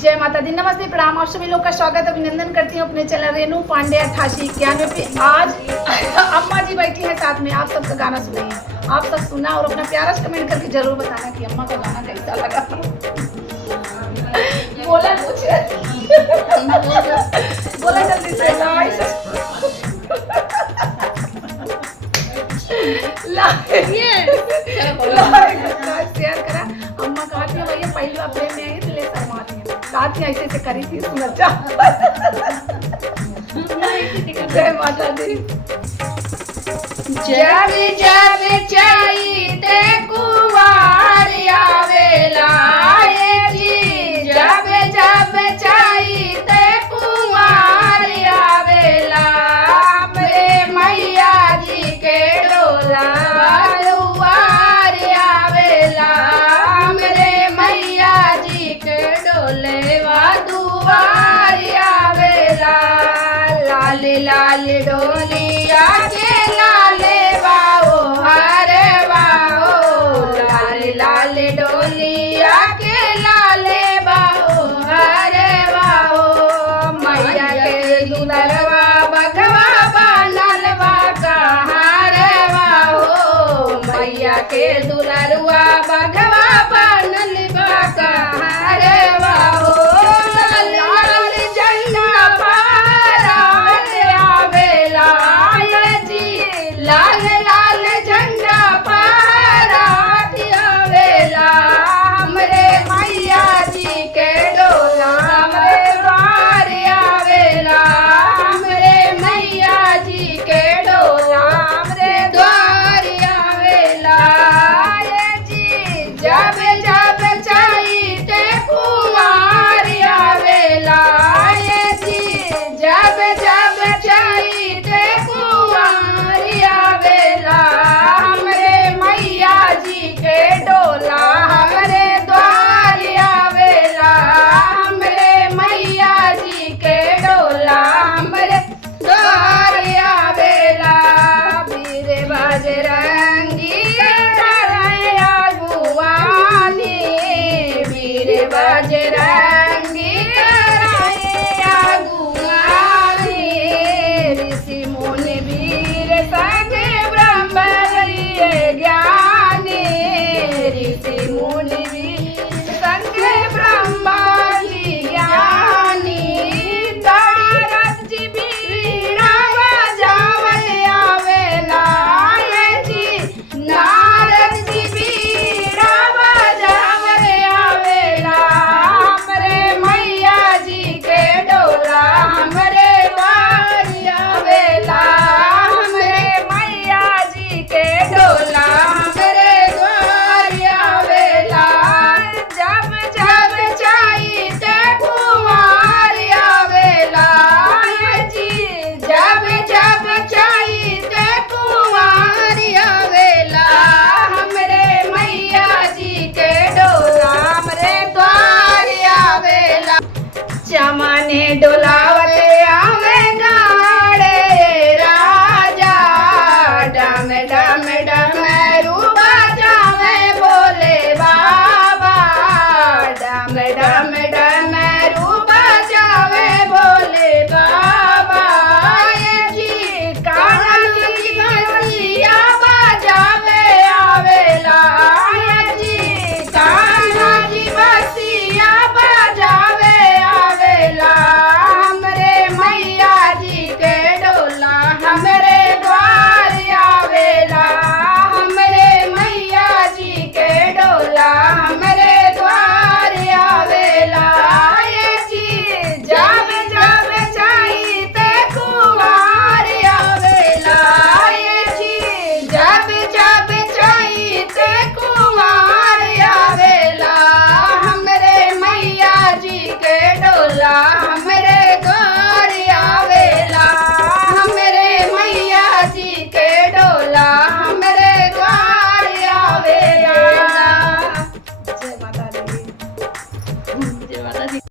जय माता दी, नमस्ते, प्रणाम। आप सभी लोग का स्वागत अभिनंदन करती हूँ अपने चैनल रेनू पांडे 8891 पे। आज अम्मा जी बैठी हैं साथ में, आप सबका गाना सुनेंगे। आप सब सुना और अपना प्यारा सा कमेंट करके जरूर बताना कि अम्मा का गाना कैसा लगा। बोला कुछ बोला जल्दी से। शेयर करा। अम्मा कहा थी भैया पहली बार प्रेम में आई तो ले शर्मा थी, कहा थी ऐसे से करी थी सुन। अच्छा जय माता दी। जब जब चाहिए कुवार आवेला जी, जब जब चाहिए कुवार आवेला हमरे मैया जी के डोला दुआर आवेला, हमरे मैया जी के डोले दुआर आवेला। लाल लाल डोलिया के लाले बाओ हरे बाओ, लाल लाल डोलिया के लाले बाओ हरे बाओ। मैया के दुलरवा बगवा बनल बा कहारे बाओ, मैया के दुलरवा बगवा बनल बा कहारे बाओ। लाल झंडा आवेला जी, लाल लाल झंडा फहरात आवेला हमरे मैया जी के डोला हमरे द्वार आवेला, हमरे मैया जी के डोला हमरे द्वार आवेला जी। जब जब चाहिए कुमार आवेला जी, जब जब चाहिए कुमार आवेला हमरे मैया जी के डोला हमरे द्वार आवेला, हमरे मैया जी के डोला हमरे द्वार आवेला। वीर बजरंगी करैया गुवानी, वीर बजरंगी करैया गुवानी। ऋषि मुनि वीर संग ब्रह्म लिए ज्ञानी, ऋषि मुनि वीर संग ब्रह्मा जी ज्ञानी। नारद जी बीड़ा बजावल आवेला जी, नारद जी बीड़ा बजावल आवेला हमरे मैया जी के डोला हमरे द्वार आवेला, हमरे मैया जी के डोला हमरे द्वार आवेला। जब जब चाहिए कुमार आवेला जी, जब जब चाहिए कुमार आवेला हमरे मैया जी के डोला हमरे द्वार आवेला। चमने डोलावते आवे गाड़े राजा, डम डम डमरू बजावे बोले बाबा, डम डम डम